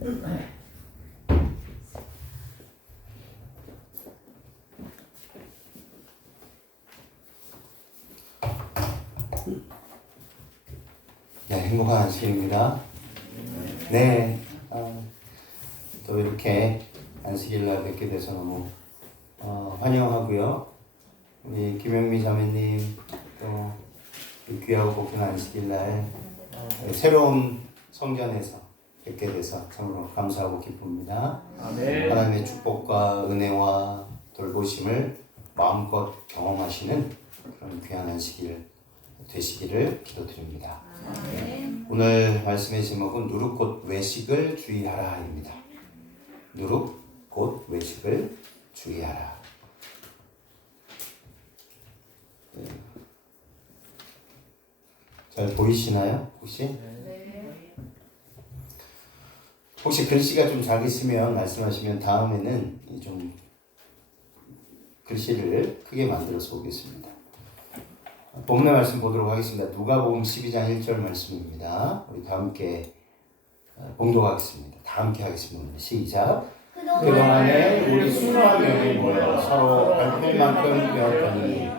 네, 행복한 안식일입니다. 네, 또 이렇게 안식일날 뵙게 돼서 너무 환영하고요. 우리 김영미 자매님 또 귀하고 복된 안식일날 새로운 성전에서 뵙게 돼서 참으로 감사하고 기쁩니다. 아멘. 하나님의 축복과 은혜와 돌보심을 마음껏 경험하시는 그런 귀한 안식일 되시기를 기도드립니다. 아멘. 오늘 말씀의 제목은 누룩 곧 외식을 주의하라입니다. 누룩 곧 외식을 주의하라. 네. 잘 보이시나요? 혹시 글씨가 좀 작으시면 말씀하시면 다음에는 좀 글씨를 크게 만들어서 오겠습니다. 본문의 말씀 보도록 하겠습니다. 누가복음 12장 1절 말씀입니다. 우리 다 함께 봉독하겠습니다. 다 함께 하겠습니다. 시작. 그동안에 우리 수많은 명이 모여 서로 발표할 만큼 배웠더니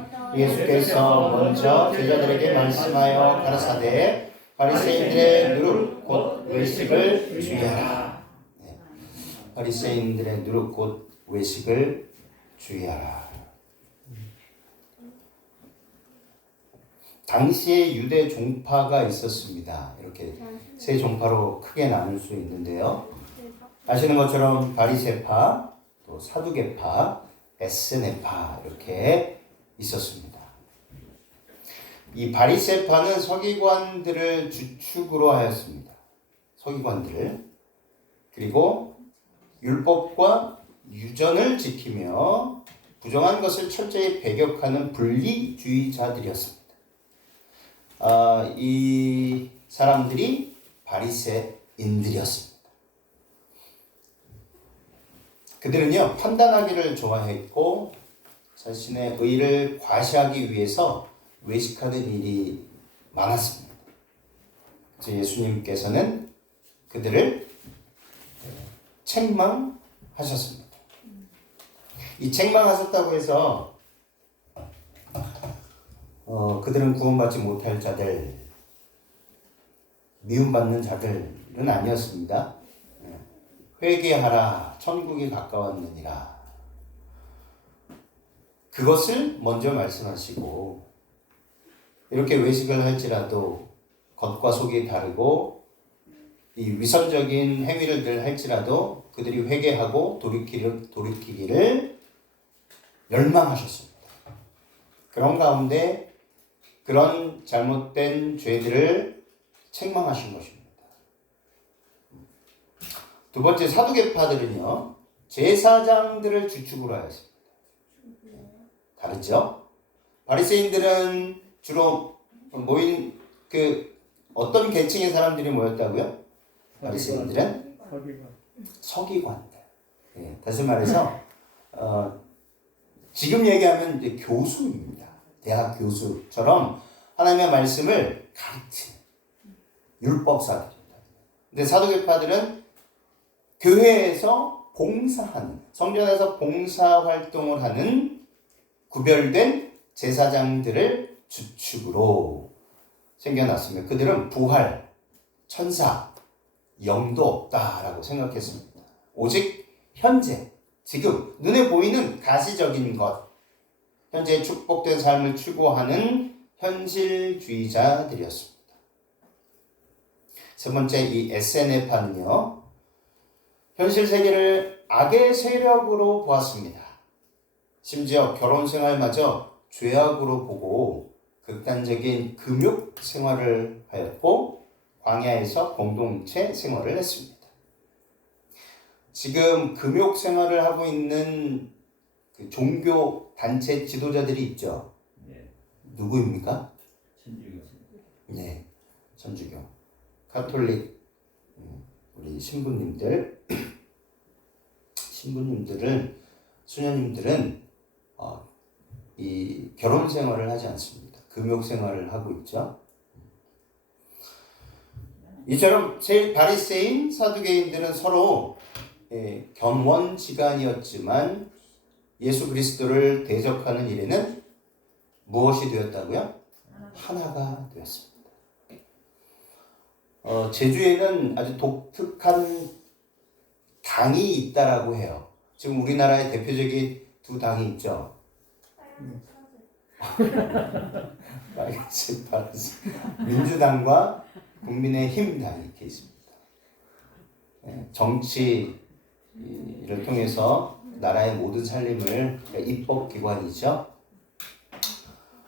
예수께서 먼저 제자들에게 말씀하여 가라사대 바리새인들의 누룩 곧 외식을 주의하라. 네. 바리새인들의 누룩 곧 외식을 주의하라. 당시에 유대 종파가 있었습니다. 이렇게 세 종파로 크게 나눌 수 있는데요. 아시는 것처럼 바리새파, 또 사두개파, 에스네파 이렇게 있었습니다. 이 바리새파는 서기관들을 주축으로 하였습니다. 서기관들을. 그리고 율법과 유전을 지키며 부정한 것을 철저히 배격하는 분리주의자들이었습니다. 이 사람들이 바리새인들이었습니다. 그들은요, 판단하기를 좋아했고 자신의 의를 과시하기 위해서 외식하는 일이 많았습니다. 그래서 예수님께서는 그들을 책망하셨습니다. 이 책망하셨다고 해서 그들은 구원받지 못할 자들, 미움받는 자들은 아니었습니다. 회개하라, 천국이 가까웠느니라. 그것을 먼저 말씀하시고, 이렇게 외식을 할지라도 겉과 속이 다르고 이 위선적인 행위를 할지라도 그들이 회개하고 돌이키기를 열망하셨습니다. 그런 가운데 그런 잘못된 죄들을 책망하신 것입니다. 두 번째, 사두개파들은요, 제사장들을 주축으로 하였습니다. 다르죠? 바리새인들은 주로 모인 어떤 계층의 사람들이 모였다고요? 바리새인들은 서기관들. 예, 다시 말해서 지금 얘기하면 이제 교수입니다. 대학 교수처럼 하나님의 말씀을 가르치는 율법사들입니다. 근데 사두개파들은 교회에서 봉사하는, 성전에서 봉사 활동을 하는 구별된 제사장들을 주축으로 생겨났으며 그들은 부활, 천사, 영도 없다라고 생각했습니다. 오직 현재, 지금 눈에 보이는 가시적인 것, 현재 축복된 삶을 추구하는 현실주의자들이었습니다. 세 번째, 이 에스네파는요, 현실 세계를 악의 세력으로 보았습니다. 심지어 결혼 생활마저 죄악으로 보고 극단적인 금욕 생활을 하였고 광야에서 공동체 생활을 했습니다. 지금 금욕 생활을 하고 있는 그 종교 단체 지도자들이 있죠. 네. 누구입니까? 천주교. 네, 천주교, 가톨릭, 우리 수녀님들은 이 결혼 생활을 하지 않습니다. 금욕 생활을 하고 있죠. 이처럼 바리새인 사두개인들은 서로 견원지간이었지만 예수 그리스도를 대적하는 일에는 무엇이 되었다고요? 하나가 되었습니다. 제주에는 아주 독특한 당이 있다라고 해요. 지금 우리나라의 대표적인 두 당이 있죠. 빨간색, 파란색. 민주당과 국민의힘 당이 이렇게 있습니다. 정치를 통해서 나라의 모든 살림을, 입법기관이죠.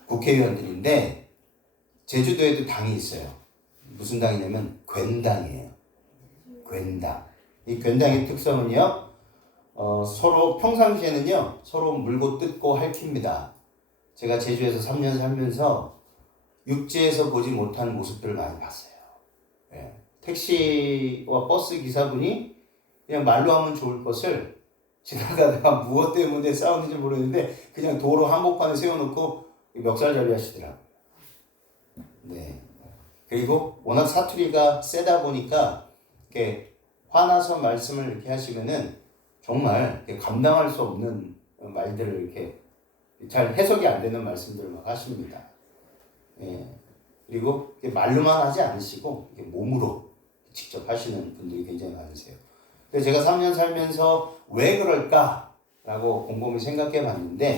국회의원들인데 제주도에도 당이 있어요. 무슨 당이냐면 괜당이에요. 괜당. 이 괜당의 특성은요, 서로 평상시에는요 서로 물고 뜯고 핥힙니다. 제가 제주에서 3년 살면서 육지에서 보지 못한 모습들을 많이 봤어요. 택시와 버스 기사분이 그냥 말로 하면 좋을 것을 지나가다가 무엇 때문에 싸우는지 모르겠는데 그냥 도로 한복판에 세워놓고 멱살잡이 하시더라고요. 네. 그리고 워낙 사투리가 세다 보니까 이렇게 화나서 말씀을 이렇게 하시면은 정말 감당할 수 없는 말들을 이렇게 잘 해석이 안 되는 말씀들을 막 하십니다. 그리고 말로만 하지 않으시고 몸으로 직접 하시는 분들이 굉장히 많으세요. 그래서 제가 3년 살면서 왜 그럴까라고 곰곰이 생각해 봤는데,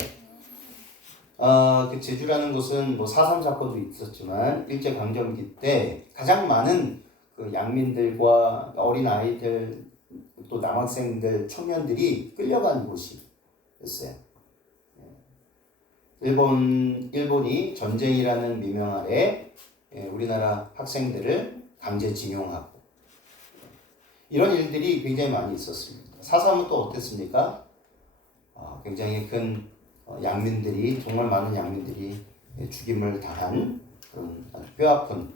제주라는 곳은 뭐 4.3 사건도 있었지만 일제강점기 때 가장 많은 그 양민들과 어린 아이들, 또 남학생들, 청년들이 끌려간 곳이었어요. 일본이 전쟁이라는 미명 아래 우리나라 학생들을 강제징용하고 이런 일들이 굉장히 많이 있었습니다. 4.3은 또 어땠습니까? 굉장히 큰 양민들이, 정말 많은 양민들이 죽임을 당한 그런 아주 뼈아픈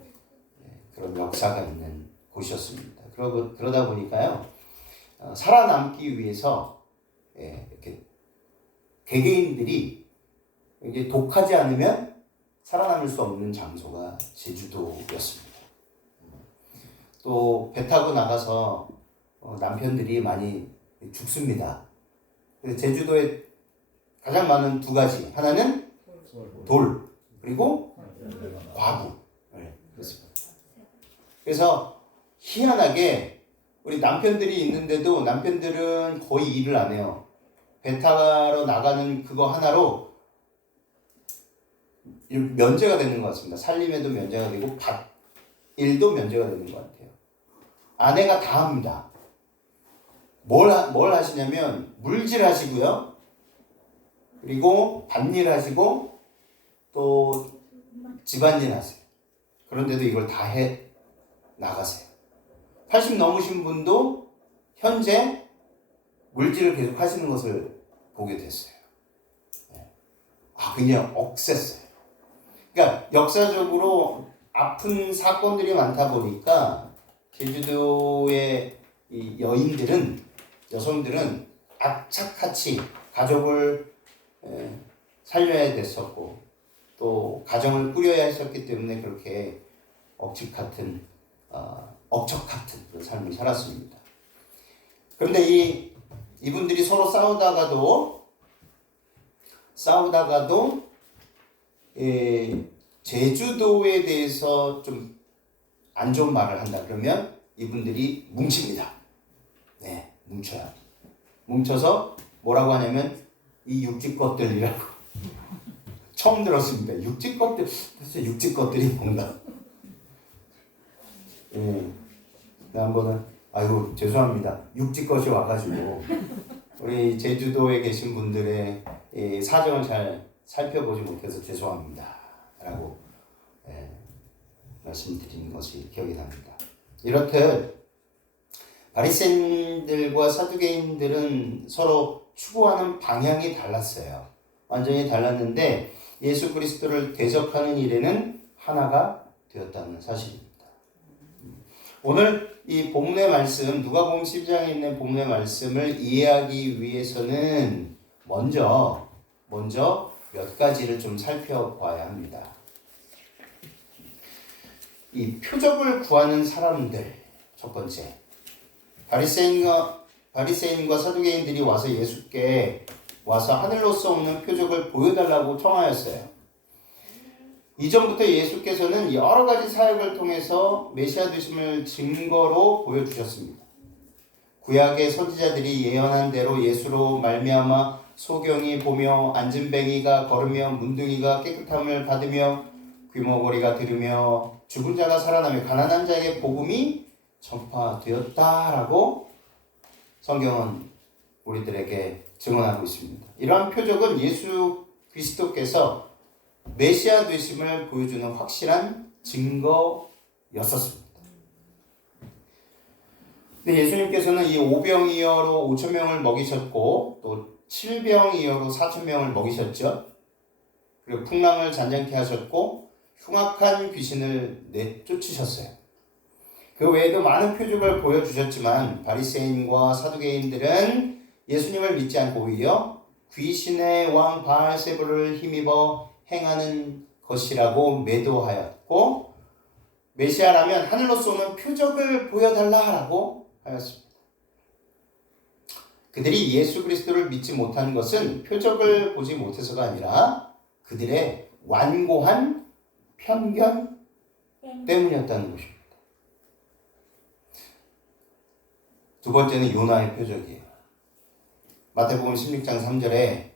그런 역사가 있는 곳이었습니다. 그러다 보니까요, 살아남기 위해서 이렇게 개개인들이 이제 독하지 않으면 살아남을 수 없는 장소가 제주도였습니다. 또 배 타고 나가서 남편들이 많이 죽습니다. 그래서 제주도에 가장 많은 두 가지, 하나는 돌, 그리고 과부. 그렇습니다. 그래서 희한하게 우리 남편들이 있는데도 남편들은 거의 일을 안 해요. 배 타러 나가는 그거 하나로 면제가 되는 것 같습니다. 살림에도 면제가 되고 밭 일도 면제가 되는 것 같아요. 아내가 다 합니다. 뭘 하시냐면 물질 하시고요. 그리고 밭일 하시고 또 집안일 하세요. 그런데도 이걸 다 해 나가세요. 80 넘으신 분도 현재 물질을 계속 하시는 것을 보게 됐어요. 그냥 억셌어요. 그러니까 역사적으로 아픈 사건들이 많다 보니까 제주도의 이 여성들은 악착같이 가족을 살려야 됐었고 또 가정을 꾸려야 했었기 때문에 그렇게 억척 같은 그런 삶을 살았습니다. 그런데 이분들이 서로 싸우다가도 제주도에 대해서 좀 안 좋은 말을 한다 그러면 이분들이 뭉칩니다. 네, 뭉쳐요. 뭉쳐서 뭐라고 하냐면 이 육지 것들이라고. 처음 들었습니다. 육지 것들, 도대체 육지 것들이 뭔가. 한번은 아이고 죄송합니다. 육지 것이 와가지고 우리 제주도에 계신 분들의 사정을 잘 살펴보지 못해서 죄송합니다라고 말씀드리는 것이 기억이 납니다. 이렇듯 바리새인들과 사두개인들은 서로 추구하는 방향이 달랐어요. 완전히 달랐는데 예수 그리스도를 대적하는 일에는 하나가 되었다는 사실입니다. 오늘 이 본문의 말씀, 누가복음 12장에 있는 본문의 말씀을 이해하기 위해서는 먼저 몇 가지를 좀 살펴봐야 합니다. 이 표적을 구하는 사람들, 첫 번째 바리새인과 사두개인들이 와서 예수께 와서 하늘로서 오는 표적을 보여달라고 청하였어요. 이전부터 예수께서는 여러 가지 사역을 통해서 메시아 되심을 증거로 보여주셨습니다. 구약의 선지자들이 예언한 대로 예수로 말미암아 소경이 보며 안진뱅이가 걸으며 문둥이가 깨끗함을 받으며 귀머거리가 들으며 죽은 자가 살아나며 가난한 자에게 복음이 전파되었다라고 성경은 우리들에게 증언하고 있습니다. 이러한 표적은 예수 그리스도께서 메시아 되심을 보여주는 확실한 증거였었습니다. 근데 예수님께서는 이 오병이어로 5,000명을 먹이셨고 또 7병이어로 4,000명을 먹이셨죠. 그리고 풍랑을 잔잔케 하셨고 흉악한 귀신을 내쫓으셨어요. 그 외에도 많은 표적을 보여주셨지만 바리새인과 사두개인들은 예수님을 믿지 않고 오히려 귀신의 왕 바알세불을 힘입어 행하는 것이라고 매도하였고 메시아라면 하늘로서 오는 표적을 보여달라라고 하였습니다. 그들이 예수 그리스도를 믿지 못한 것은 표적을 보지 못해서가 아니라 그들의 완고한 편견 때문이었다는 것입니다. 두 번째는 요나의 표적이에요. 마태복음 16장 3절에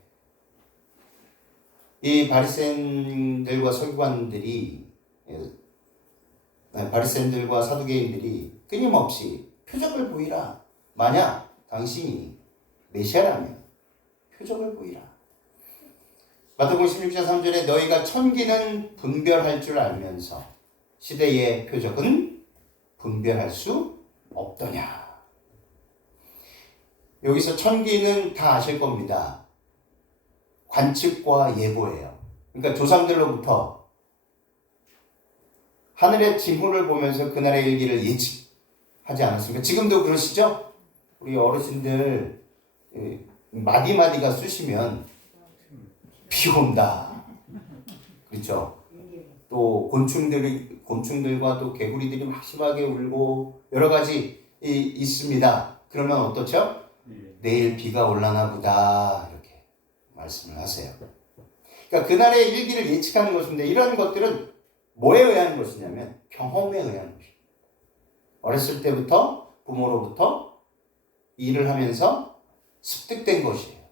이 바리새인들과 서기관들이 바리새인들과 사두개인들이 끊임없이 표적을 보이라. 만약 당신이 메시아라면 표적을 보이라. 마태복음 16장 3절에 너희가 천기는 분별할 줄 알면서 시대의 표적은 분별할 수 없더냐. 여기서 천기는 다 아실 겁니다. 관측과 예보예요. 그러니까 조상들로부터 하늘의 징후를 보면서 그날의 일기를 예측하지 않았습니까? 지금도 그러시죠? 우리 어르신들 마디마디가 쑤시면 비 온다. 그렇죠? 또 곤충들과 또 개구리들이 막 심하게 울고 여러 가지 있습니다. 그러면 어떻죠? 내일 비가 올라나 보다 이렇게 말씀을 하세요. 그러니까 그날의 일기를 예측하는 것인데 이런 것들은 뭐에 의한 것이냐면 경험에 의한 것입니다. 어렸을 때부터 부모로부터 일을 하면서 습득된 것이에요.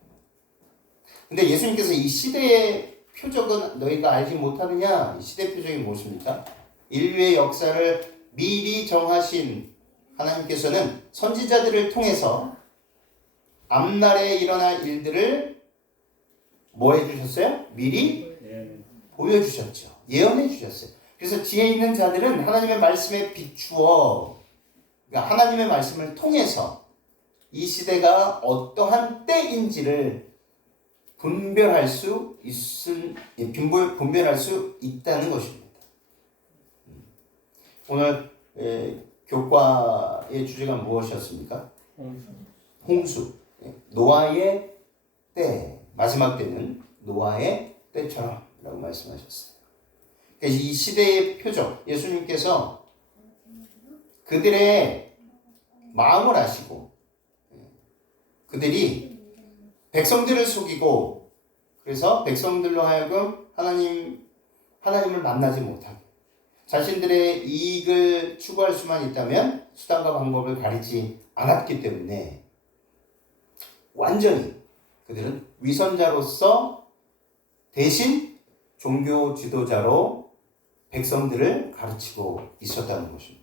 근데 예수님께서 이 시대의 표적은 너희가 알지 못하느냐? 이 시대 표적이 무엇입니까? 인류의 역사를 미리 정하신 하나님께서는 선지자들을 통해서 앞날에 일어날 일들을 뭐 해주셨어요? 미리 보여주셨죠. 예언해 주셨어요. 그래서 지혜 있는 자들은 하나님의 말씀에 비추어 그러니까 하나님의 말씀을 통해서 이 시대가 어떠한 때인지를 분별할 수 있다는 것입니다. 오늘 교과의 주제가 무엇이었습니까? 홍수. 노아의 때, 마지막 때는 노아의 때처럼 라고 말씀하셨어요. 이 시대의 표적, 예수님께서 그들의 마음을 아시고 그들이 백성들을 속이고 그래서 백성들로 하여금 하나님을 만나지 못하게 자신들의 이익을 추구할 수만 있다면 수단과 방법을 가리지 않았기 때문에 완전히 그들은 위선자로서 대신 종교 지도자로 백성들을 가르치고 있었다는 것입니다.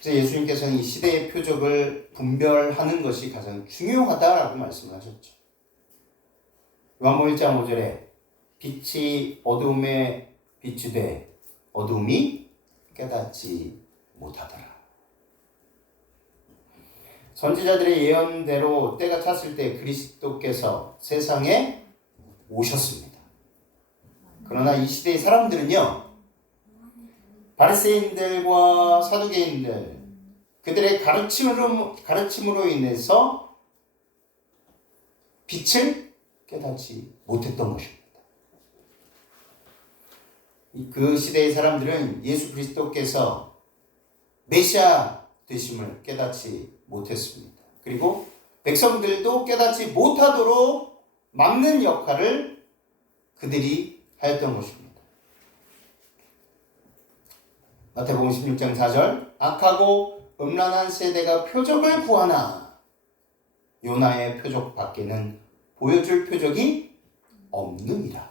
그래서 예수님께서는 이 시대의 표적을 분별하는 것이 가장 중요하다라고 말씀을 하셨죠. 요한복음 1장 5절에 빛이 어두움에 비추되 어두움이 깨닫지 못하더라. 선지자들의 예언대로 때가 찼을 때 그리스도께서 세상에 오셨습니다. 그러나 이 시대의 사람들은요, 바리새인들과 사두개인들 그들의 가르침으로 인해서 빛을 깨닫지 못했던 것입니다. 그 시대의 사람들은 예수 그리스도께서 메시아 되심을 깨닫지 못했습니다. 그리고 백성들도 깨닫지 못하도록 막는 역할을 그들이 하였던 것입니다. 마태복음 16장 4절 악하고 음란한 세대가 표적을 구하나 요나의 표적 밖에는 보여줄 표적이 없느니라.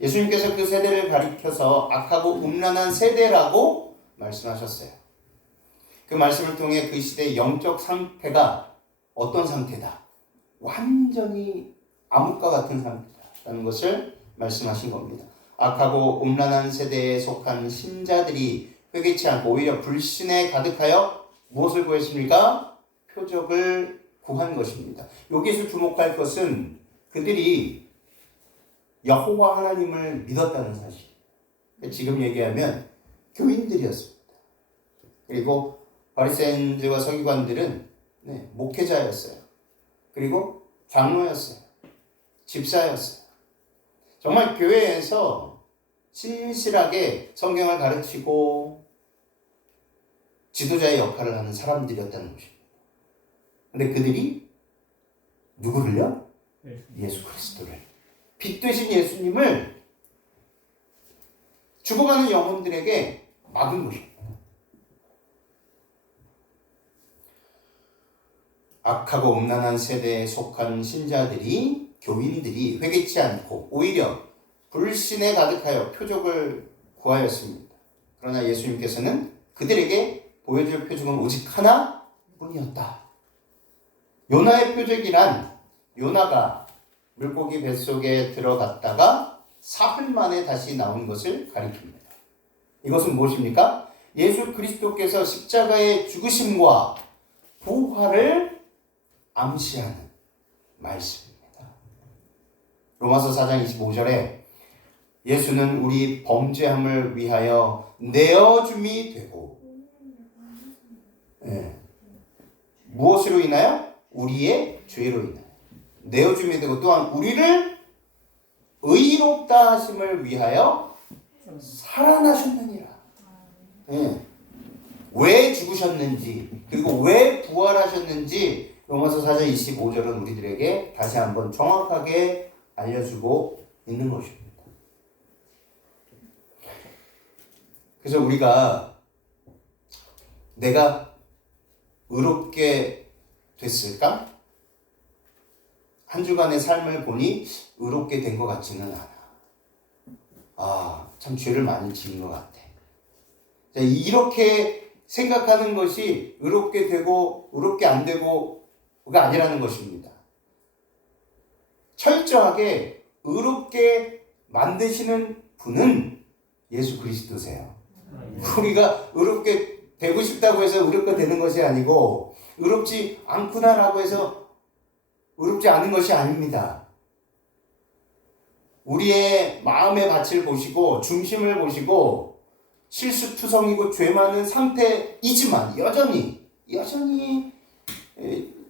예수님께서 그 세대를 가리켜서 악하고 음란한 세대라고 말씀하셨어요. 그 말씀을 통해 그 시대의 영적 상태가 어떤 상태다? 완전히 암흑과 같은 상태다라는 것을 말씀하신 겁니다. 악하고 음란한 세대에 속한 신자들이 회개치 않고 오히려 불신에 가득하여 무엇을 구했습니까? 표적을 구한 것입니다. 여기서 주목할 것은 그들이 여호와 하나님을 믿었다는 사실. 지금 얘기하면 교인들이었습니다. 그리고 바리새인들과 서기관들은 목회자였어요. 그리고 장로였어요. 집사였어요. 정말 교회에서 신실하게 성경을 가르치고 지도자의 역할을 하는 사람들이었다는 것입니다. 근데 그들이 누구를요? 예수 그리스도를, 빛 되신 예수님을 죽어가는 영혼들에게 막은 것입니다. 악하고 음란한 세대에 속한 신자들이, 교인들이 회개치 않고 오히려 불신에 가득하여 표적을 구하였습니다. 그러나 예수님께서는 그들에게 보여줄 표적은 오직 하나뿐이었다. 요나의 표적이란 요나가 물고기 뱃속에 들어갔다가 사흘 만에 다시 나온 것을 가리킵니다. 이것은 무엇입니까? 예수 그리스도께서 십자가의 죽으심과 부활을 암시하는 말씀입니다. 로마서 4장 25절에 예수는 우리 범죄함을 위하여 내어줌이 되고 무엇으로 인하여? 우리의 죄로 인하여 내어줌이 되고 또한 우리를 의롭다 하심을 위하여 살아나셨느니라. 왜 죽으셨는지 그리고 왜 부활하셨는지 로마서 4장 25절은 우리들에게 다시 한번 정확하게 알려주고 있는 것입니다. 그래서 우리가 내가 의롭게 됐을까? 한 주간의 삶을 보니 의롭게 된 것 같지는 않아. 참 죄를 많이 지은 것 같아. 이렇게 생각하는 것이 의롭게 되고 의롭게 안 되고가 아니라는 것입니다. 철저하게 의롭게 만드시는 분은 예수 그리스도세요. 우리가 의롭게 되고 싶다고 해서 의롭게 되는 것이 아니고 의롭지 않구나라고 해서 의롭지 않은 것이 아닙니다. 우리의 마음의 밭을 보시고 중심을 보시고 실수투성이고 죄 많은 상태이지만 여전히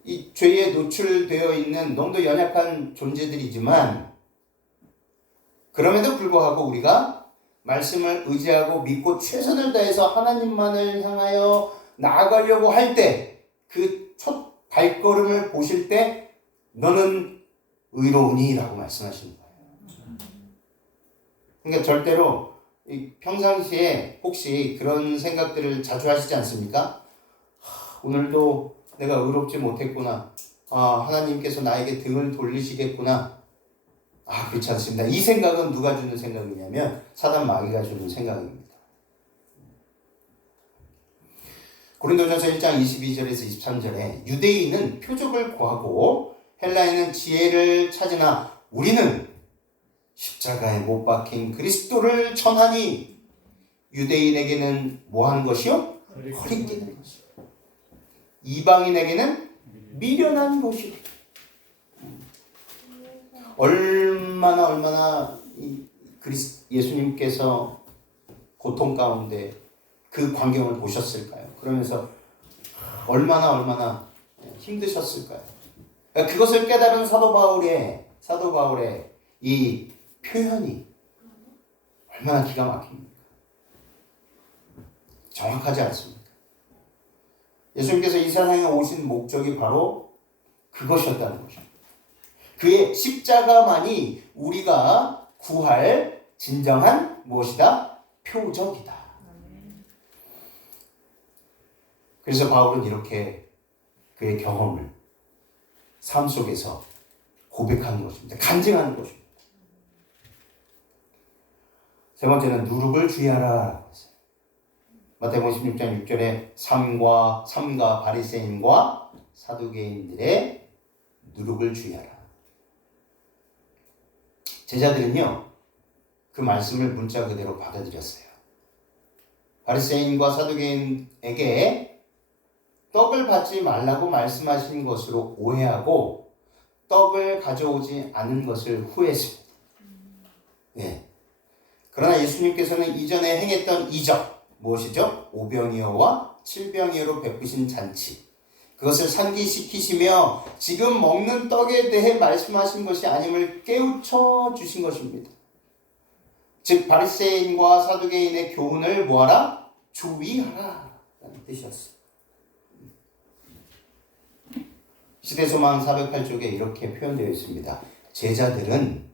이 죄에 노출되어 있는 너무도 연약한 존재들이지만 그럼에도 불구하고 우리가 말씀을 의지하고 믿고 최선을 다해서 하나님만을 향하여 나아가려고 할 때 그 첫 발걸음을 보실 때 너는 의로우니 라고 말씀하시는 거예요. 그러니까 절대로 평상시에 혹시 그런 생각들을 자주 하시지 않습니까? 오늘도 내가 의롭지 못했구나. 하나님께서 나에게 등을 돌리시겠구나. 그렇지 않습니다. 이 생각은 누가 주는 생각이냐면 사단 마귀가 주는 생각입니다. 고린도전서 1장 22절에서 23절에 유대인은 표적을 구하고 헬라인은 지혜를 찾으나 우리는 십자가에 못 박힌 그리스도를 전하니 유대인에게는 뭐한 것이요? 허리띠는 것이요. 이방인에게는 미련한 것이요. 얼마나 예수님께서 고통 가운데 그 광경을 보셨을까요? 그러면서 얼마나 힘드셨을까요? 그것을 깨달은 사도 바울의 이 표현이 얼마나 기가 막힙니까? 정확하지 않습니까? 예수님께서 이 세상에 오신 목적이 바로 그것이었다는 것입니다. 그의 십자가만이 우리가 구할 진정한 무엇이다? 표적이다. 그래서 바울은 이렇게 그의 경험을 삶 속에서 고백하는 것입니다. 간증하는 것입니다. 세 번째는 누룩을 주의하라. 마태복음 16장 6절에 삼가 바리새인과 사두개인들의 누룩을 주의하라. 제자들은요, 그 말씀을 문자 그대로 받아들였어요. 바리새인과 사두개인에게 떡을 받지 말라고 말씀하신 것으로 오해하고 떡을 가져오지 않은 것을 후회했습니다. 네. 그러나 예수님께서는 이전에 행했던 이적, 무엇이죠? 오병이어와 칠병이어로 베푸신 잔치, 그것을 상기시키시며 지금 먹는 떡에 대해 말씀하신 것이 아님을 깨우쳐 주신 것입니다. 즉 바리새인과 사두개인의 교훈을 뭐하라? 주의하라 라는 뜻이었어요. 시대소망 408쪽에 이렇게 표현되어 있습니다. 제자들은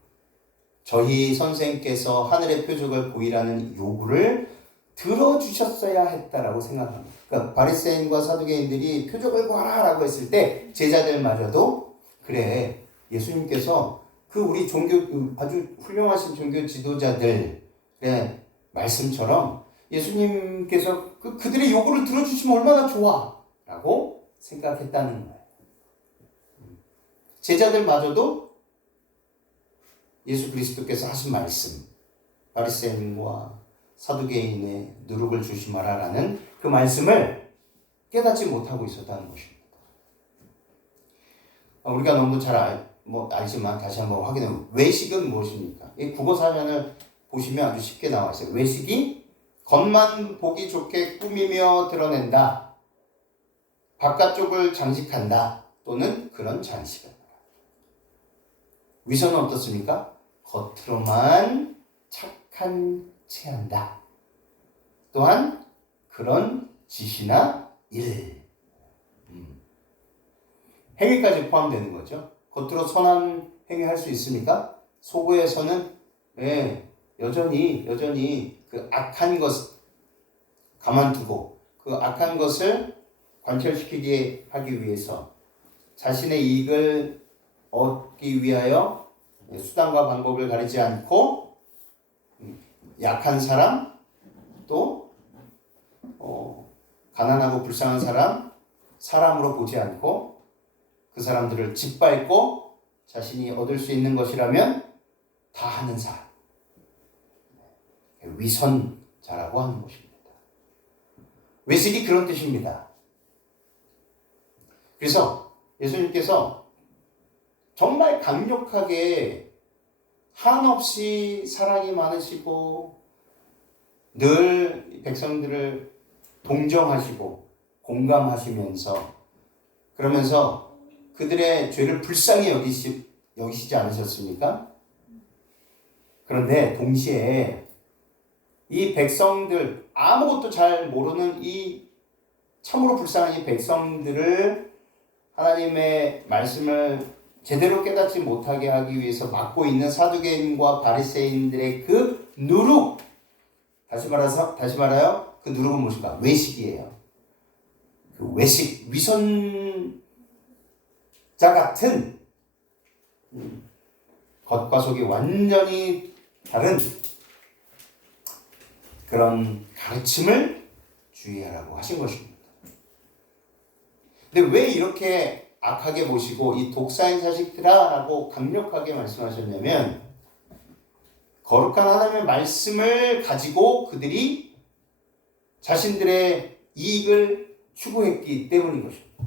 저희 선생께서 하늘의 표적을 보이라는 요구를 들어주셨어야 했다라고 생각합니다. 그러니까 바리새인과 사두개인들이 표적을 구하라라고 했을 때 제자들마저도 그래, 예수님께서 그 우리 종교 아주 훌륭하신 종교 지도자들의 말씀처럼 예수님께서 그들의 요구를 들어주시면 얼마나 좋아라고 생각했다는 거예요. 제자들마저도 예수 그리스도께서 하신 말씀, 바리새인과 사두개인의 누룩을 조심하라라는 그 말씀을 깨닫지 못하고 있었다는 것입니다. 우리가 너무 잘 알지만 다시 한번 확인해 보면, 외식은 무엇입니까? 이 국어 사전을 보시면 아주 쉽게 나와 있어요. 외식이 겉만 보기 좋게 꾸미며 드러낸다, 바깥쪽을 장식한다, 또는 그런 장식을. 위선은 어떻습니까? 겉으로만 착한 체한다. 또한 그런 지시나 일, 행위까지 포함되는 거죠. 겉으로 선한 행위 할 수 있습니까? 속에서는 여전히 그 악한 것 가만두고 그 악한 것을 관철시키게 하기 위해서 자신의 이익을 얻기 위하여 수단과 방법을 가리지 않고 약한 사람, 또 가난하고 불쌍한 사람, 사람으로 보지 않고 그 사람들을 짓밟고 자신이 얻을 수 있는 것이라면 다 하는 사람, 위선자라고 하는 것입니다. 외식이 그런 뜻입니다. 그래서 예수님께서 정말 강력하게 한없이 사랑이 많으시고 늘 백성들을 동정하시고 공감하시면서 그러면서 그들의 죄를 불쌍히 여기시지 않으셨습니까? 그런데 동시에 이 백성들, 아무것도 잘 모르는 이 참으로 불쌍한 이 백성들을 하나님의 말씀을 제대로 깨닫지 못하게 하기 위해서 막고 있는 사두개인과 바리새인들의 그 누룩, 다시 말하여 그 누룩은 무엇인가? 외식이에요. 그 외식, 위선자 같은 겉과 속이 완전히 다른 그런 가르침을 주의하라고 하신 것입니다. 근데 왜 이렇게 악하게 보시고 이 독사인 자식들아 라고 강력하게 말씀하셨냐면, 거룩한 하나님의 말씀을 가지고 그들이 자신들의 이익을 추구했기 때문인 것입니다.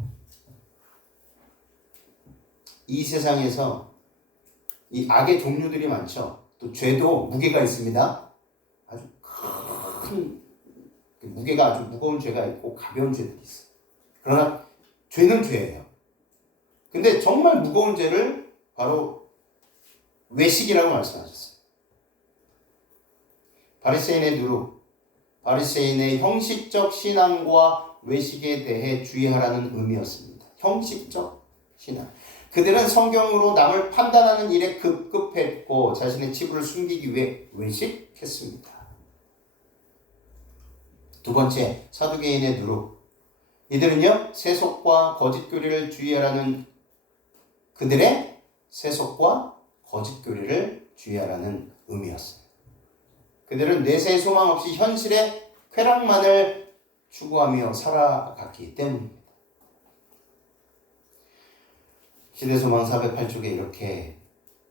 이 세상에서 이 악의 종류들이 많죠. 또 죄도 무게가 있습니다. 아주 큰 무게가 아주 무거운 죄가 있고 가벼운 죄들이 있어요. 그러나 죄는 죄예요. 근데 정말 무거운 죄를 바로 외식이라고 말씀하셨어요. 바리새인의 누룩, 바리새인의 형식적 신앙과 외식에 대해 주의하라는 의미였습니다. 형식적 신앙. 그들은 성경으로 남을 판단하는 일에 급급했고 자신의 치부를 숨기기 위해 외식했습니다. 두 번째, 사두개인의 누룩. 이들은요, 세속과 거짓교리를 주의하라는 그들의 세속과 거짓교리를 주의하라는 의미였어요. 그들은 내세의 소망 없이 현실의 쾌락만을 추구하며 살아갔기 때문입니다. 시대소망 408쪽에 이렇게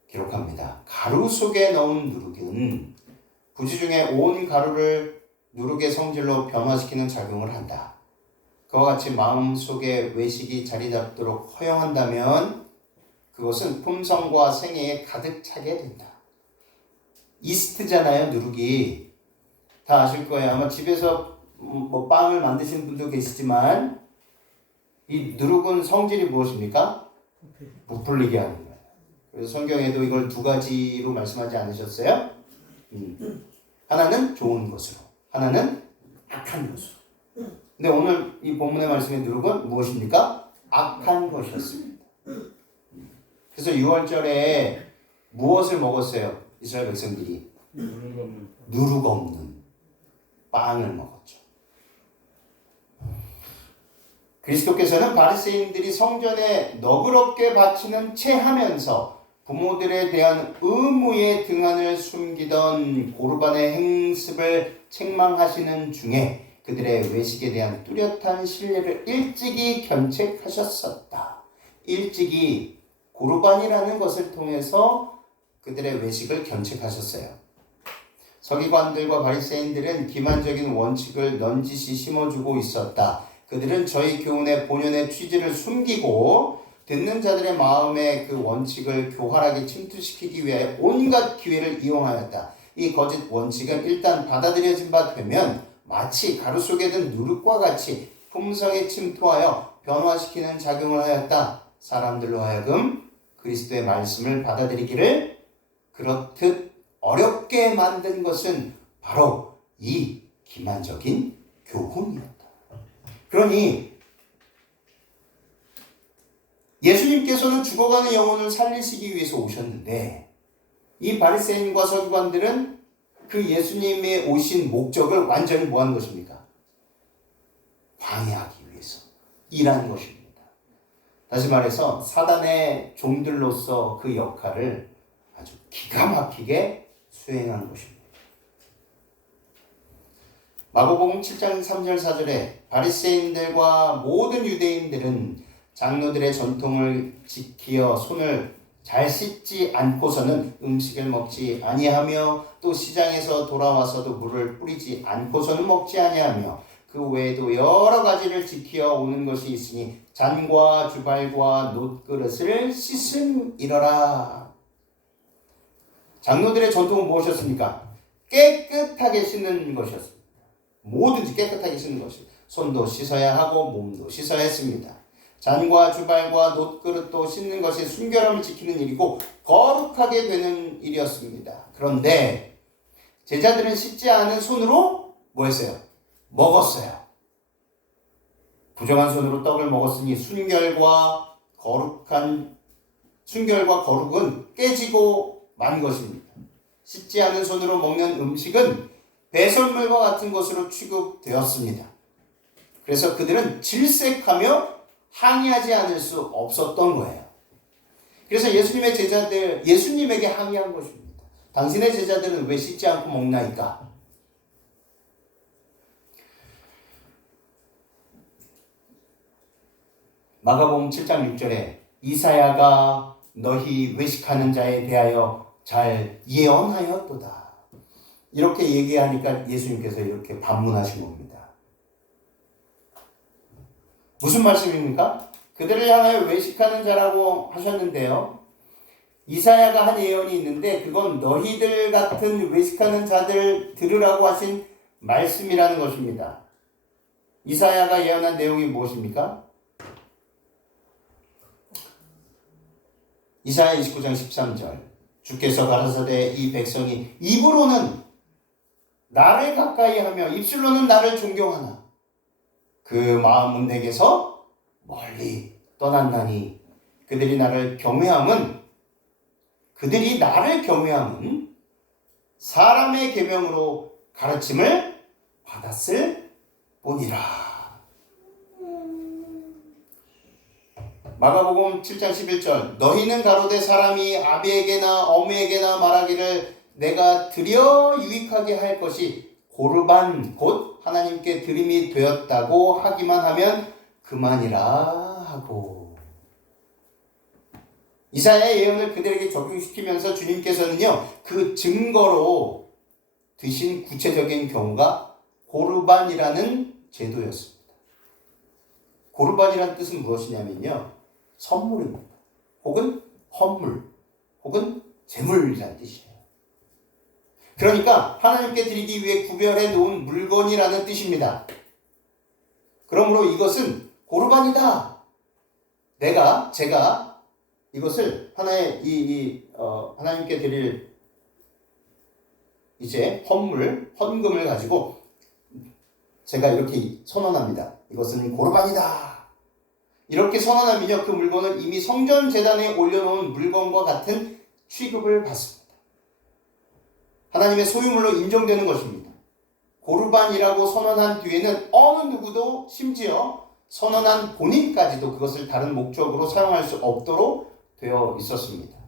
기록합니다. 가루 속에 넣은 누룩은 부지 중에 온 가루를 누룩의 성질로 변화시키는 작용을 한다. 그와 같이 마음속에 외식이 자리 잡도록 허용한다면 그것은 품성과 생애에 가득 차게 된다. 이스트잖아요, 누룩이. 다 아실 거예요. 아마 집에서 뭐 빵을 만드시는 분도 계시지만 이 누룩은 성질이 무엇입니까? 부풀리게 하는 거예요. 그래서 성경에도 이걸 두 가지로 말씀하지 않으셨어요? 하나는 좋은 것으로, 하나는 악한 것으로. 근데 오늘 이 본문의 말씀의 누룩은 무엇입니까? 악한 것이었습니다. 그래서 6월절에 무엇을 먹었어요? 이스라엘 백성들이 누룩 없는 빵을 먹었죠. 그리스도께서는 바리새인들이 성전에 너그럽게 바치는 채 하면서 부모들에 대한 의무의 등한을 숨기던 고르반의 행습을 책망하시는 중에 그들의 외식에 대한 뚜렷한 신뢰를 일찍이 견책하셨었다. 일찍이 고르반이라는 것을 통해서 그들의 외식을 견책하셨어요. 서기관들과 바리새인들은 기만적인 원칙을 넌지시 심어주고 있었다. 그들은 저희 교훈의 본연의 취지를 숨기고 듣는 자들의 마음에 그 원칙을 교활하게 침투시키기 위해 온갖 기회를 이용하였다. 이 거짓 원칙은 일단 받아들여진 바 되면 마치 가루 속에 든 누룩과 같이 품성에 침투하여 변화시키는 작용을 하였다. 사람들로 하여금 그리스도의 말씀을 받아들이기를 그렇듯 어렵게 만든 것은 바로 이 기만적인 교훈이었다. 그러니 예수님께서는 죽어가는 영혼을 살리시기 위해서 오셨는데 이 바리새인과 서기관들은 그 예수님의 오신 목적을 완전히 뭐한 것입니까? 방해하기 위해서 일한 것입니다. 다시 말해서 사단의 종들로서 그 역할을 아주 기가 막히게 수행한 것입니다. 마가복음 7장 3절 4절에 바리새인들과 모든 유대인들은 장로들의 전통을 지키어 손을 잘 씻지 않고서는 음식을 먹지 아니하며 또 시장에서 돌아와서도 물을 뿌리지 않고서는 먹지 아니하며 그 외에도 여러 가지를 지키어 오는 것이 있으니 잔과 주발과 놋그릇을 씻음이러라. 장로들의 전통은 무엇이었습니까? 깨끗하게 씻는 것이었습니다. 뭐든지 깨끗하게 씻는 것이 손도 씻어야 하고 몸도 씻어야 했습니다. 잔과 주발과 놋그릇도 씻는 것이 순결함을 지키는 일이고 거룩하게 되는 일이었습니다. 그런데 제자들은 씻지 않은 손으로 뭐 했어요? 먹었어요. 부정한 손으로 떡을 먹었으니 순결과 거룩은 깨지고 만 것입니다. 씻지 않은 손으로 먹는 음식은 배설물과 같은 것으로 취급되었습니다. 그래서 그들은 질색하며 항의하지 않을 수 없었던 거예요. 그래서 예수님의 제자들, 예수님에게 항의한 것입니다. 당신의 제자들은 왜 씻지 않고 먹나이까? 마가복음 7장 6절에 이사야가 너희 외식하는 자에 대하여 잘 예언하였도다. 이렇게 얘기하니까 예수님께서 이렇게 반문하신 겁니다. 무슨 말씀입니까? 그들을 향하여 외식하는 자라고 하셨는데요. 이사야가 한 예언이 있는데 그건 너희들 같은 외식하는 자들 들으라고 하신 말씀이라는 것입니다. 이사야가 예언한 내용이 무엇입니까? 이사야 29장 13절 주께서 가라사대 이 백성이 입으로는 나를 가까이 하며 입술로는 나를 존경하나 그 마음은 내게서 멀리 떠난다니. 그들이 나를 경외함은 사람의 계명으로 가르침을 받았을 뿐이라. 마가복음 7장 11절 너희는 가로되 사람이 아비에게나 어미에게나 말하기를 내가 드려 유익하게 할 것이 고르반 곧 하나님께 드림이 되었다고 하기만 하면 그만이라 하고. 이사야의 예언을 그들에게 적용시키면서 주님께서는요, 그 증거로 드신 구체적인 경우가 고르반이라는 제도였습니다. 고르반이라는 뜻은 무엇이냐면요, 선물입니다. 혹은 헌물, 혹은 제물이라는 뜻이에요. 그러니까 하나님께 드리기 위해 구별해 놓은 물건이라는 뜻입니다. 그러므로 이것은 고르반이다. 제가 이것을 하나님께 드릴 이제 헌금을 가지고 제가 이렇게 선언합니다. 이것은 고르반이다. 이렇게 선언하면요, 그 물건은 이미 성전 제단에 올려놓은 물건과 같은 취급을 받습니다. 하나님의 소유물로 인정되는 것입니다. 고르반이라고 선언한 뒤에는 어느 누구도 심지어 선언한 본인까지도 그것을 다른 목적으로 사용할 수 없도록 되어 있었습니다.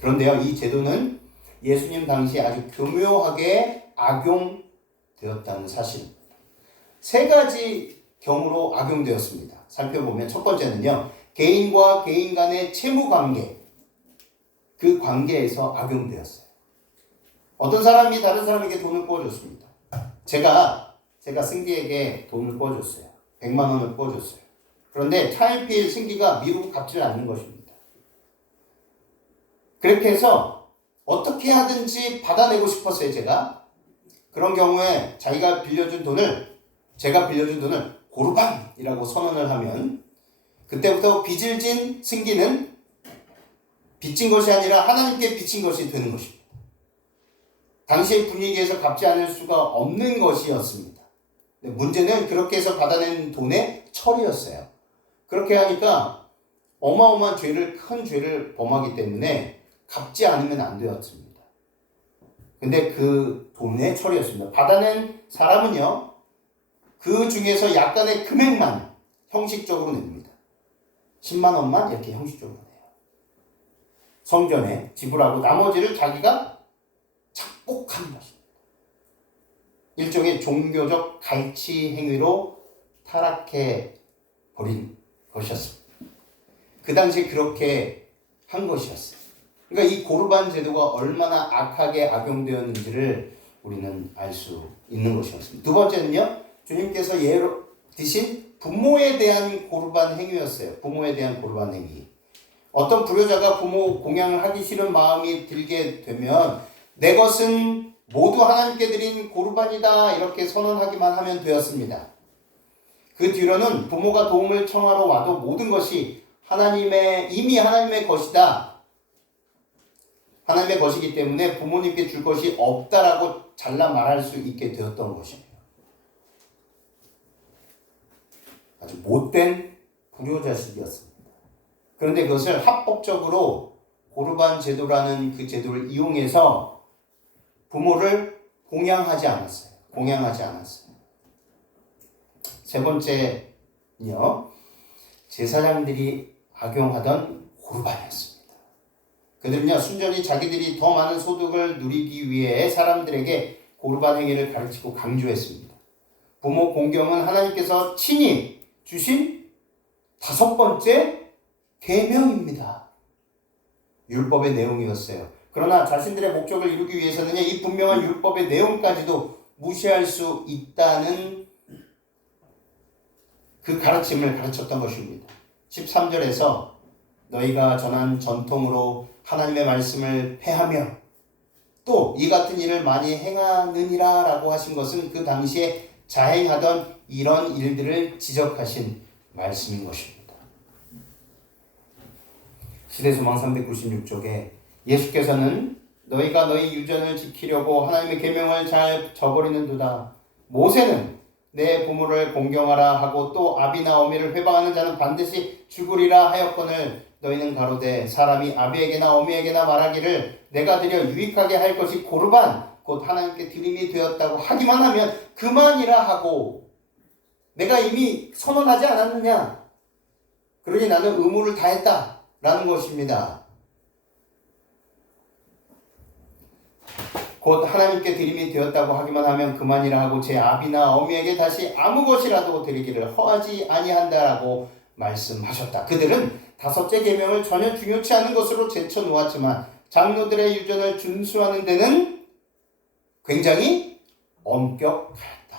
그런데요, 이 제도는 예수님 당시에 아주 교묘하게 악용되었다는 사실입니다. 세 가지 경우로 악용되었습니다. 살펴보면 첫 번째는요, 개인과 개인 간의 채무 관계, 그 관계에서 악용되었어요. 어떤 사람이 다른 사람에게 돈을 구워줬습니다. 제가 승기에게 돈을 구워줬어요. 100만 원을 구워줬어요. 그런데 차일피일 승기가 미루고 갚지를 않는 것입니다. 그렇게 해서 어떻게 하든지 받아내고 싶었어요, 제가. 그런 경우에 제가 빌려준 돈을 고르반이라고 선언을 하면 그때부터 빚을 진 승기는 빚진 것이 아니라 하나님께 빚진 것이 되는 것입니다. 당시의 분위기에서 갚지 않을 수가 없는 것이었습니다. 문제는 그렇게 해서 받아낸 돈의 처리였어요. 그렇게 하니까 어마어마한 큰 죄를 범하기 때문에 갚지 않으면 안 되었습니다. 근데 그 돈의 처리였습니다. 받아낸 사람은요, 그 중에서 약간의 금액만 형식적으로 냅니다. 10만 원만 이렇게 형식적으로 내요. 성전에 지불하고 나머지를 자기가 착복한 것입니다. 일종의 종교적 갈취 행위로 타락해 버린 것이었습니다. 그 당시에 그렇게 한 것이었어요. 그러니까 이 고르반 제도가 얼마나 악하게 악용되었는지를 우리는 알 수 있는 것이었습니다. 두 번째는요, 주님께서 예로 드신 부모에 대한 고르반 행위였어요. 부모에 대한 고르반 행위. 어떤 불효자가 부모 공양을 하기 싫은 마음이 들게 되면 내 것은 모두 하나님께 드린 고르반이다 이렇게 선언하기만 하면 되었습니다. 그 뒤로는 부모가 도움을 청하러 와도 모든 것이 이미 하나님의 것이다. 하나님의 것이기 때문에 부모님께 줄 것이 없다라고 잘라 말할 수 있게 되었던 것이에요. 아주 못된 불효자식이었습니다. 그런데 그것을 합법적으로 고르반 제도라는 그 제도를 이용해서 부모를 공양하지 않았어요. 세 번째는요, 제사장들이 악용하던 고르반이었습니다. 그들은요, 순전히 자기들이 더 많은 소득을 누리기 위해 사람들에게 고르반 행위를 가르치고 강조했습니다. 부모 공경은 하나님께서 친히 주신 5번째 계명입니다. 율법의 내용이었어요. 그러나 자신들의 목적을 이루기 위해서는 이 분명한 율법의 내용까지도 무시할 수 있다는 그 가르침을 가르쳤던 것입니다. 13절에서 너희가 전한 전통으로 하나님의 말씀을 폐하며 또 이 같은 일을 많이 행하느니라 라고 하신 것은 그 당시에 자행하던 이런 일들을 지적하신 말씀인 것입니다. 시대소망 396쪽에 예수께서는 너희가 너희 유전을 지키려고 하나님의 계명을 잘 저버리는도다. 모세는 내 부모를 공경하라 하고 또 아비나 어미를 회방하는 자는 반드시 죽으리라 하였거늘 너희는 가로되 사람이 아비에게나 어미에게나 말하기를 내가 드려 유익하게 할 것이 고르반 곧 하나님께 드림이 되었다고 하기만 하면 그만이라 하고 내가 이미 선언하지 않았느냐? 그러니 나는 의무를 다했다 라는 것입니다. 곧 하나님께 드림이 되었다고 하기만 하면 그만이라 하고 제 아비나 어미에게 다시 아무 것이라도 드리기를 허하지 아니한다라고 말씀하셨다. 그들은 다섯째 계명을 전혀 중요치 않은 것으로 제쳐놓았지만 장로들의 유전을 준수하는 데는 굉장히 엄격하였다.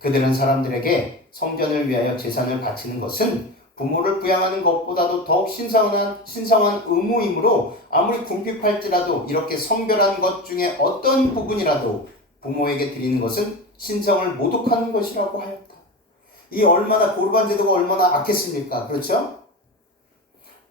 그들은 사람들에게 성전을 위하여 제사를 바치는 것은 부모를 부양하는 것보다도 더욱 신성한 의무이므로 아무리 궁핍할지라도 이렇게 성별한 것 중에 어떤 부분이라도 부모에게 드리는 것은 신성을 모독하는 것이라고 하였다. 이 얼마나 고르반 제도가 얼마나 악했습니까? 그렇죠?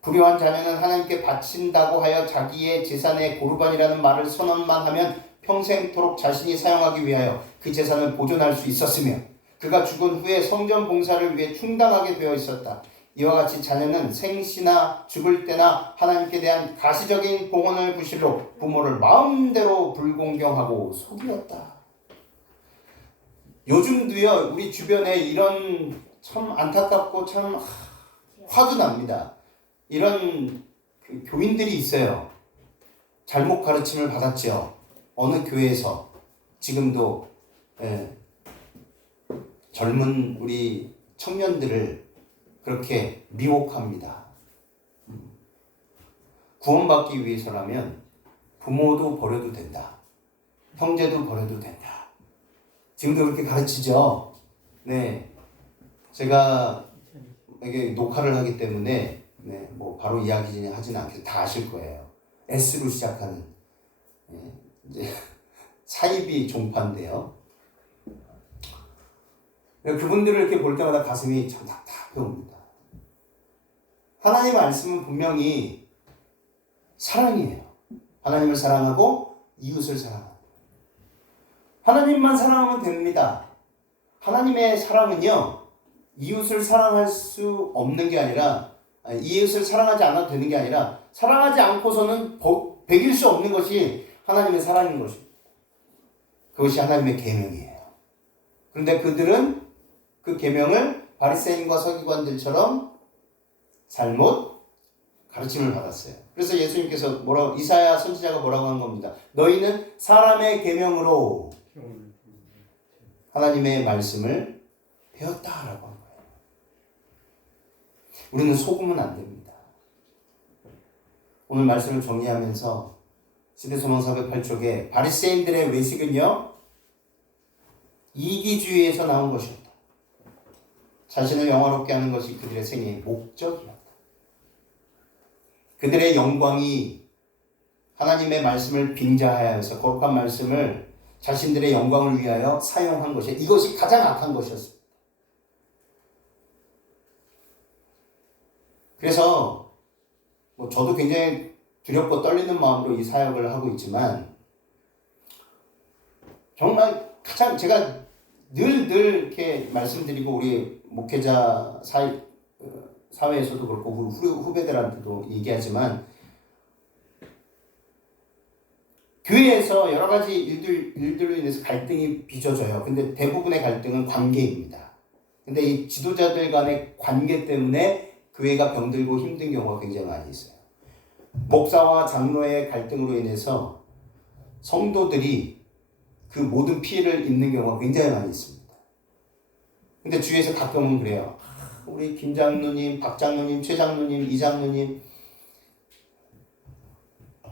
불효한 자녀는 하나님께 바친다고 하여 자기의 재산의 고르반이라는 말을 선언만 하면 평생토록 자신이 사용하기 위하여 그 재산을 보존할 수 있었으며 그가 죽은 후에 성전 봉사를 위해 충당하게 되어 있었다. 이와 같이 자녀는 생시나 죽을 때나 하나님께 대한 가시적인 봉헌을 부실로 부모를 마음대로 불공경하고 속이었다. 요즘도요 우리 주변에 이런 참 안타깝고 참 화도 납니다. 이런 교인들이 있어요. 잘못 가르침을 받았죠. 어느 교회에서 지금도 젊은 우리 청년들을 그렇게 미혹합니다. 구원받기 위해서라면 부모도 버려도 된다. 형제도 버려도 된다. 지금도 그렇게 가르치죠. 네, 제가 이게 녹화를 하기 때문에 뭐 바로 이야기하지는 않겠어요. 다 아실 거예요. S로 시작하는 이제 사이비 종파인데요. 그분들을 이렇게 볼 때마다 가슴이 참 답답해 옵니다. 하나님의 말씀은 분명히 사랑이에요. 하나님을 사랑하고 이웃을 사랑하고 하나님만 사랑하면 됩니다. 하나님의 사랑은요 이웃을 사랑할 수 없는 게 아니라 이웃을 사랑하지 않아도 되는 게 아니라 사랑하지 않고서는 배길 수 없는 것이 하나님의 사랑인 것입니다. 그것이 하나님의 계명이에요. 그런데 그들은 그 계명을 바리새인과 서기관들처럼 잘못 가르침을 받았어요. 그래서 예수님께서 이사야 선지자가 뭐라고 한 겁니다. 너희는 사람의 계명으로 하나님의 말씀을 배웠다라고 한 거예요. 우리는 속으면 안 됩니다. 오늘 말씀을 정리하면서 시대소망 408쪽에 바리새인들의 외식은요 이기주의에서 나온 것이었다. 자신을 영화롭게 하는 것이 그들의 생애의 목적이었다. 그들의 영광이 하나님의 말씀을 빙자하여서 거룩한 말씀을 자신들의 영광을 위하여 사용한 것이 이것이 가장 악한 것이었습니다. 그래서 저도 굉장히 두렵고 떨리는 마음으로 이 사역을 하고 있지만 정말 가장 제가 늘 이렇게 말씀드리고 우리 목회자 사회에서도 그렇고 우리 후배들한테도 얘기하지만 교회에서 여러 가지 일들로 인해서 갈등이 빚어져요. 근데 대부분의 갈등은 관계입니다. 근데 이 지도자들 간의 관계 때문에 교회가 병들고 힘든 경우가 굉장히 많이 있어요. 목사와 장로의 갈등으로 인해서 성도들이 그 모든 피해를 입는 경우가 굉장히 많이 있습니다. 근데 주위에서 가끔은 그래요. 우리 김 장로님, 박 장로님, 최 장로님, 이 장로님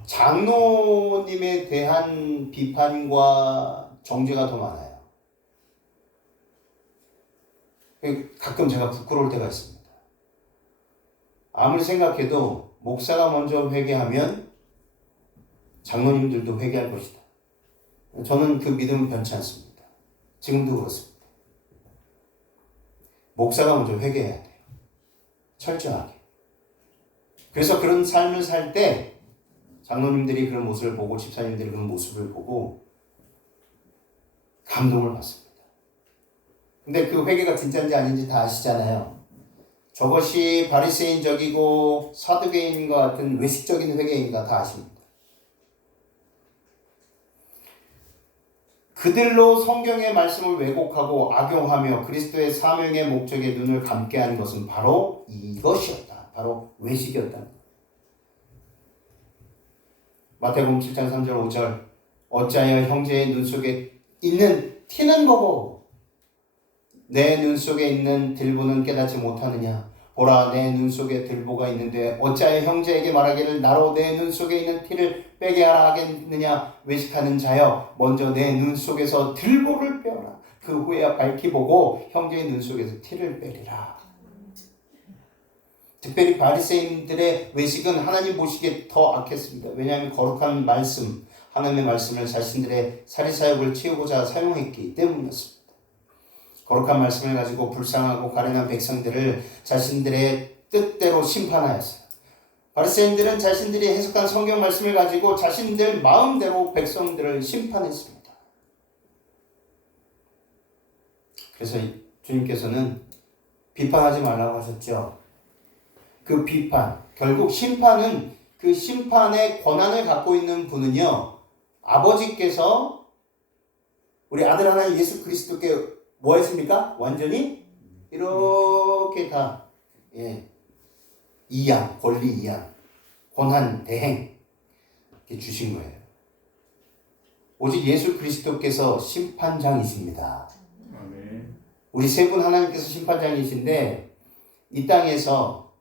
장로님에 대한 비판과 정죄가 더 많아요. 가끔 제가 부끄러울 때가 있습니다. 아무리 생각해도 목사가 먼저 회개하면 장로님들도 회개할 것이다. 저는 그 믿음은 변치 않습니다. 지금도 그렇습니다. 목사가 먼저 회개해야 돼요. 철저하게. 그래서 그런 삶을 살 때 장로님들이 그런 모습을 보고 집사님들이 그런 모습을 보고 감동을 받습니다. 근데 그 회개가 진짜인지 아닌지 다 아시잖아요. 저것이 바리새인적이고 사두개인과 같은 외식적인 회개인가 다 아십니다. 그들로 성경의 말씀을 왜곡하고 악용하며 그리스도의 사명의 목적에 눈을 감게 한 것은 바로 이것이었다. 바로 외식이었다. 마태복음 7장 3절 5절 어찌하여 형제의 눈 속에 있는 티는 보고 내 눈 속에 있는 들보는 깨닫지 못하느냐. 보라, 내 눈 속에 들보가 있는데 어찌하여 형제에게 말하기를 나로 내 눈 속에 있는 티를 빼게 하라 하겠느냐. 외식하는 자여, 먼저 내 눈 속에서 들보를 빼어라. 그 후에야 밝히 보고 형제의 눈 속에서 티를 빼리라. 특별히 바리새인들의 외식은 하나님 보시기에 더 악했습니다. 왜냐하면 거룩한 말씀, 하나님의 말씀을 자신들의 사리사욕을 채우고자 사용했기 때문이었습니다. 거룩한 말씀을 가지고 불쌍하고 가련한 백성들을 자신들의 뜻대로 심판하였어요. 바리새인들은 자신들이 해석한 성경 말씀을 가지고 자신들 마음대로 백성들을 심판했습니다. 그래서 주님께서는 비판하지 말라고 하셨죠. 그 비판, 결국 심판은 그 심판의 권한을 갖고 있는 분은요, 아버지께서 우리 아들 하나님 예수 그리스도께 뭐 했습니까? 완전히 이렇게 다 이양, 권리 이양, 권한 대행 이렇게 주신 거예요. 오직 예수 그리스도께서 심판장이십니다. 우리 세 분 하나님께서 심판장이신데 이 땅에서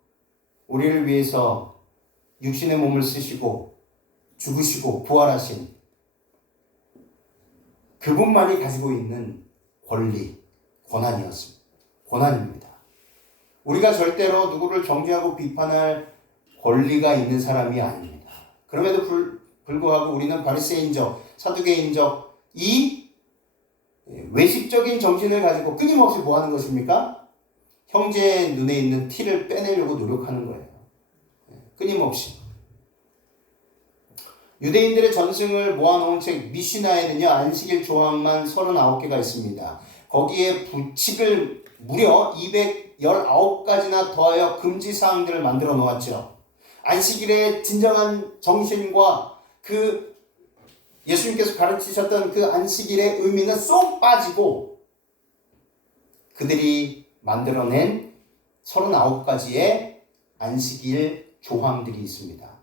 우리를 위해서 육신의 몸을 쓰시고 죽으시고 부활하신 그분만이 가지고 있는 권리, 권한이었습니다. 권한입니다. 우리가 절대로 누구를 정죄하고 비판할 권리가 있는 사람이 아닙니다. 그럼에도 불구하고 우리는 바리새인적, 사두개인적 이 외식적인 정신을 가지고 끊임없이 뭐 하는 것입니까? 형제의 눈에 있는 티를 빼내려고 노력하는 거예요. 끊임없이. 유대인들의 전승을 모아놓은 책 미시나에는요, 안식일 조항만 39개가 있습니다. 거기에 규칙을 무려 219가지나 더하여 금지사항들을 만들어 놓았죠. 안식일의 진정한 정신과 그 예수님께서 가르치셨던 그 안식일의 의미는 쏙 빠지고 그들이 만들어낸 39가지의 안식일 조항들이 있습니다.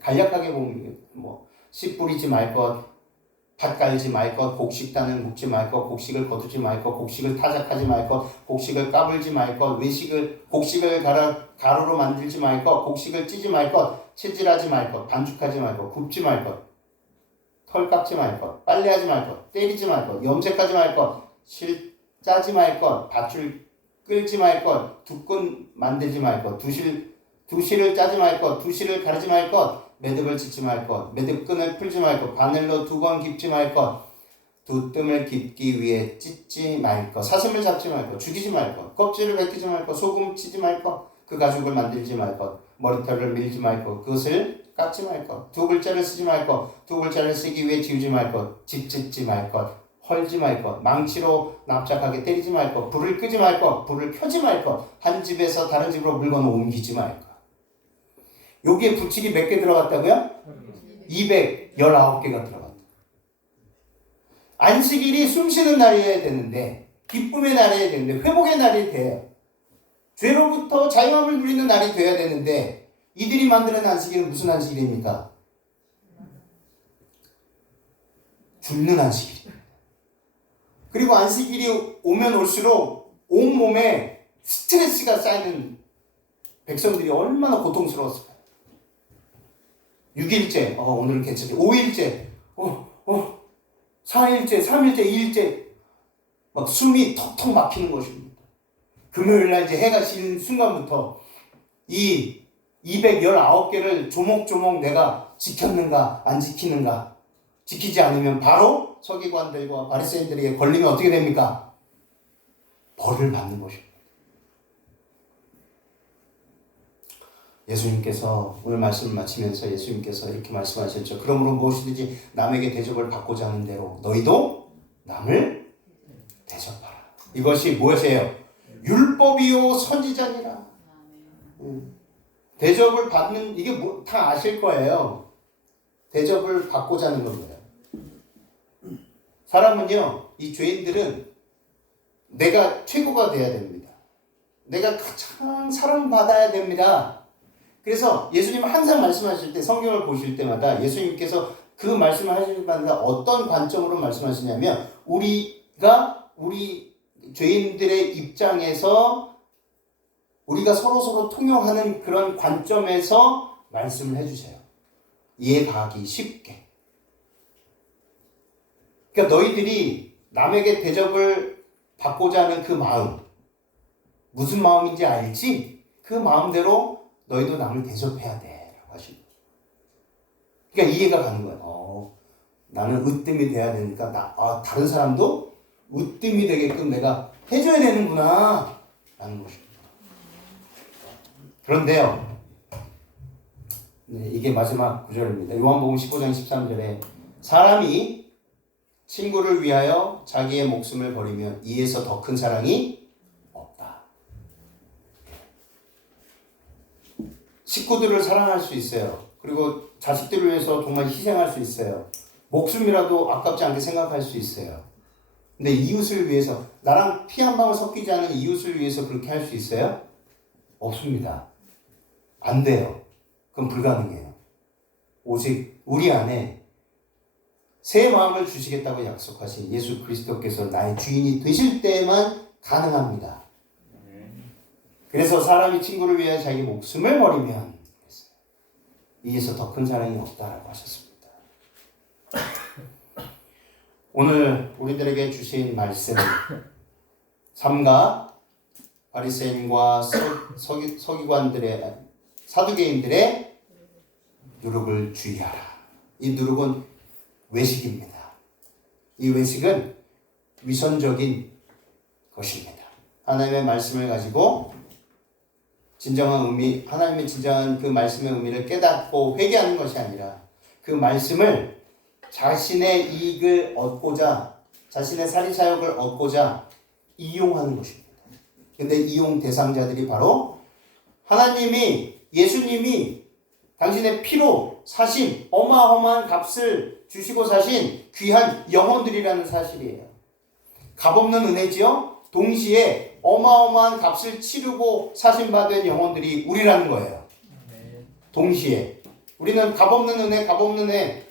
간략하게 보면 씨 뿌리지 말 것, 밭 갈지 말 것, 곡식단을 묶지 말 것, 곡식을 거두지 말 것, 곡식을 타작하지 말 것, 곡식을 까불지 말 것, 곡식을 가루로 만들지 말 것, 곡식을 찌지 말 것, 채질하지 말 것, 반죽하지 말 것, 굽지 말 것, 털 깎지 말 것, 빨래하지 말 것, 때리지 말 것, 염색하지 말 것, 짜지 말 것, 밧줄 끌지 말 것, 두끈 만들지 말 것, 두실을 짜지 말 것, 두실을 가르지 말 것, 매듭을 짓지 말 것, 매듭끈을 풀지 말 것, 바늘로 2번 깁지 말 것, 두뜸을 깁기 위해 찢지 말 것, 사슴을 잡지 말 것, 죽이지 말 것, 껍질을 벗기지 말 것, 소금 치지 말 것, 그 가죽을 만들지 말 것, 머리털을 밀지 말 것, 그것을 깎지 말 것, 두 글자를 쓰지 말 것, 두 글자를 쓰기 위해 지우지 말 것, 집 짓지 말 것, 헐지 말 것, 망치로 납작하게 때리지 말 것, 불을 끄지 말 것, 불을 켜지 말 것, 한 집에서 다른 집으로 물건을 옮기지 말 것. 여기에 규칙이 몇 개 들어갔다고요? 219개가 들어갔다. 안식일이 숨쉬는 날이어야 되는데, 기쁨의 날이어야 되는데, 회복의 날이 돼요. 죄로부터 자유함을 누리는 날이 돼야 되는데, 이들이 만드는 안식일은 무슨 안식일입니까? 죽는 안식일. 그리고 안식일이 오면 올수록 온몸에 스트레스가 쌓이는 백성들이 얼마나 고통스러웠을까요? 6일째, 오늘은 괜찮지. 5일째, 4일째, 3일째, 2일째, 막 숨이 턱턱 막히는 것입니다. 금요일날 이제 해가 지는 순간부터 이 219개를 조목조목 내가 지켰는가, 안 지키는가, 지키지 않으면 바로 서기관들과 바리새인들에게 걸리면 어떻게 됩니까? 벌을 받는 것입니다. 예수님께서 오늘 말씀을 마치면서 예수님께서 이렇게 말씀하셨죠. 그러므로 무엇이든지 남에게 대접을 받고자 하는 대로 너희도 남을 대접하라. 이것이 무엇이에요? 율법이요 선지자니라. 대접을 받는 이게 다 아실 거예요. 대접을 받고자 하는 겁니다. 사람은요, 이 죄인들은 내가 최고가 돼야 됩니다. 내가 가장 사랑받아야 됩니다. 그래서 예수님은 항상 말씀하실 때, 성경을 보실 때마다 예수님께서 그 말씀을 하실 때마다 어떤 관점으로 말씀하시냐면 우리 죄인들의 입장에서 우리가 서로 통용하는 그런 관점에서 말씀을 해주세요. 이해가기 쉽게. 그러니까 너희들이 남에게 대접을 받고자 하는 그 마음, 무슨 마음인지 알지? 그 마음대로 너희도 남을 대접해야 돼 라고 하시고, 그러니까 이해가 가는 거예요. 나는 으뜸이 돼야 되니까 다른 사람도 으뜸이 되게끔 내가 해줘야 되는구나 라는 것입니다. 그런데요, 네, 이게 마지막 구절입니다. 요한복음 15장 13절에 사람이 친구를 위하여 자기의 목숨을 버리면 이에서 더 큰 사랑이 없다. 식구들을 사랑할 수 있어요. 그리고 자식들을 위해서 정말 희생할 수 있어요. 목숨이라도 아깝지 않게 생각할 수 있어요. 근데 이웃을 위해서, 나랑 피 한 방울 섞이지 않은 이웃을 위해서 그렇게 할 수 있어요? 없습니다. 안 돼요. 그건 불가능해요. 오직 우리 안에 새 마음을 주시겠다고 약속하신 예수 그리스도께서 나의 주인이 되실 때만 가능합니다. 그래서 사람이 친구를 위해 자기 목숨을 버리면 이에서 더 큰 사랑이 없다라고 하셨습니다. 오늘 우리들에게 주신 말씀, 삼가 바리새인과 서기관들의 사두개인들의 누룩을 주의하라. 이 누룩은 외식입니다. 이 외식은 위선적인 것입니다. 하나님의 말씀을 가지고 진정한 의미, 하나님의 진정한 그 말씀의 의미를 깨닫고 회개하는 것이 아니라 그 말씀을 자신의 이익을 얻고자, 자신의 사리사욕을 얻고자 이용하는 것입니다. 근데 이용 대상자들이 바로 하나님이, 예수님이 당신의 피로 사신 어마어마한 값을 주시고 사신 귀한 영혼들이라는 사실이에요. 값없는 은혜지요? 동시에 어마어마한 값을 치르고 사신 바 된 영혼들이 우리라는 거예요. 동시에. 우리는 값없는 은혜, 값없는 은혜.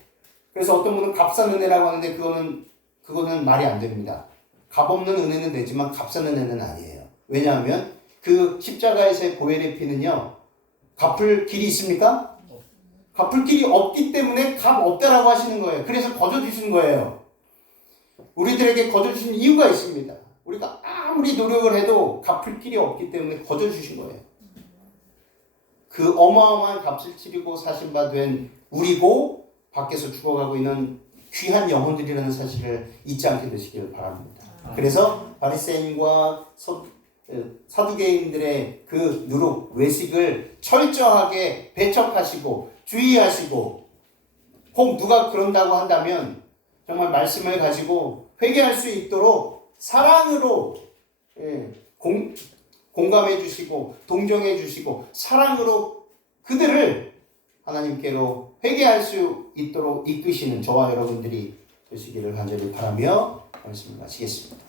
그래서 어떤 분은 값싼 은혜라고 하는데 그거는 말이 안 됩니다. 값없는 은혜는 되지만 값싼 은혜는 아니에요. 왜냐하면 그 십자가에서의 보혈의 피는요, 갚을 길이 있습니까? 갚을 길이 없기 때문에 값 없다라고 하시는 거예요. 그래서 거저 주시는 거예요. 우리들에게 거저 주시는 이유가 있습니다. 우리가 아무리 노력을 해도 갚을 길이 없기 때문에 거저 주신 거예요. 그 어마어마한 값을 치르고 사신 바 된 우리고 밖에서 죽어가고 있는 귀한 영혼들이라는 사실을 잊지 않게 되시길 바랍니다. 그래서 바리새인과 사두개인들의 그 누룩, 외식을 철저하게 배척하시고 주의하시고, 혹 누가 그런다고 한다면 정말 말씀을 가지고 회개할 수 있도록 사랑으로 공감해 주시고 동정해 주시고 사랑으로 그들을 하나님께로 회개할 수 있도록 이끄시는 저와 여러분들이 되시기를 간절히 바라며 말씀을 마치겠습니다.